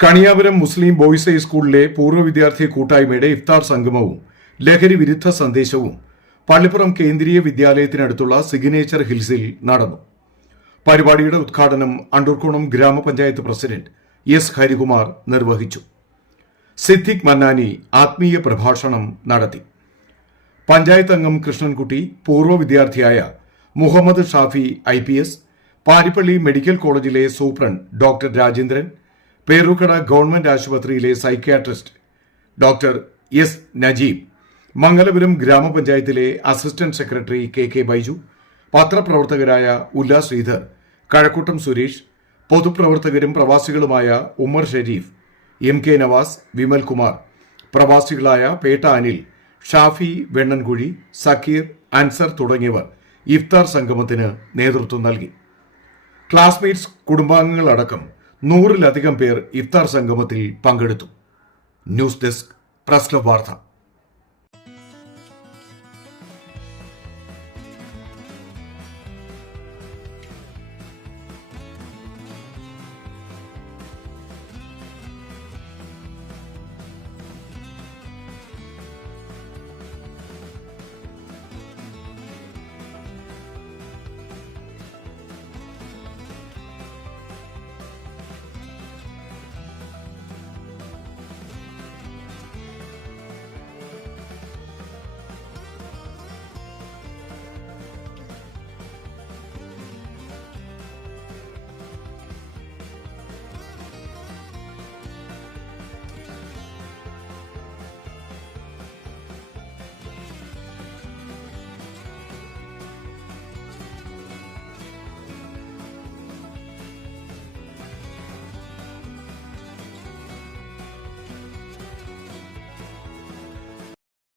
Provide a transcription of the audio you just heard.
കണിയാപുരം മുസ്ലിം boys ഹൈസ്കൂളിലെ പൂർവ്വ വിദ്യാർത്ഥി കൂട്ടായ്മയുടെ ഇഫ്താർ സംഗമവും ലഹരി വിരുദ്ധ സന്ദേശവും പള്ളിപ്പുറം കേന്ദ്രീയ വിദ്യാലയത്തിനടുത്തുള്ള സിഗ്നേച്ചർ ഹിൽസിൽ നടന്നു. പരിപാടിയുടെ ഉദ്ഘാടനം അണ്ടൂർക്കോണം ഗ്രാമപഞ്ചായത്ത് പ്രസിഡന്റ് എസ് ഹരികുമാർ നിർവഹിച്ചു. സിദ്ദിഖ് മന്നാനി ആത്മീയ പ്രഭാഷണം നടത്തി. പഞ്ചായത്ത് അംഗം കൃഷ്ണൻകുട്ടി, പൂർവ്വ വിദ്യാർത്ഥിയായ മുഹമ്മദ് ഷാഫി IPS, പാരിപ്പള്ളി മെഡിക്കൽ കോളേജിലെ superintendent doctor Rajendran, Perookada government ആശുപത്രിയിലെ psychiatrist doctor S Najeeb, Mangalapuram ഗ്രാമപഞ്ചായത്തിലെ അസിസ്റ്റന്റ് സെക്രട്ടറി KK ബൈജു, പത്രപ്രവർത്തകരായ ഉല്ലാസ് ശ്രീധർ, കഴക്കൂട്ടം സുരേഷ്, പൊതുപ്രവർത്തകരും പ്രവാസികളുമായ ഉമ്മർ ഷെരീഫ്, MK നവാസ്, വിമൽ കുമാർ, പ്രവാസികളായ പേട്ട അനിൽ, ഷാഫി വെണ്ണൻകുഴി, സക്കീർ, അൻസർ തുടങ്ങിയവർ ഇഫ്താർ സംഗമത്തിന് നേതൃത്വം നൽകി. ക്ലാസ്മേറ്റ്സ് കുടുംബാംഗങ്ങളടക്കം 100-ലധികം പേർ ഇഫ്താർ സംഗമത്തിൽ പങ്കെടുത്തു. ന്യൂസ് ഡെസ്ക്, പ്രസ് ക്ലബ് വാർത്ത.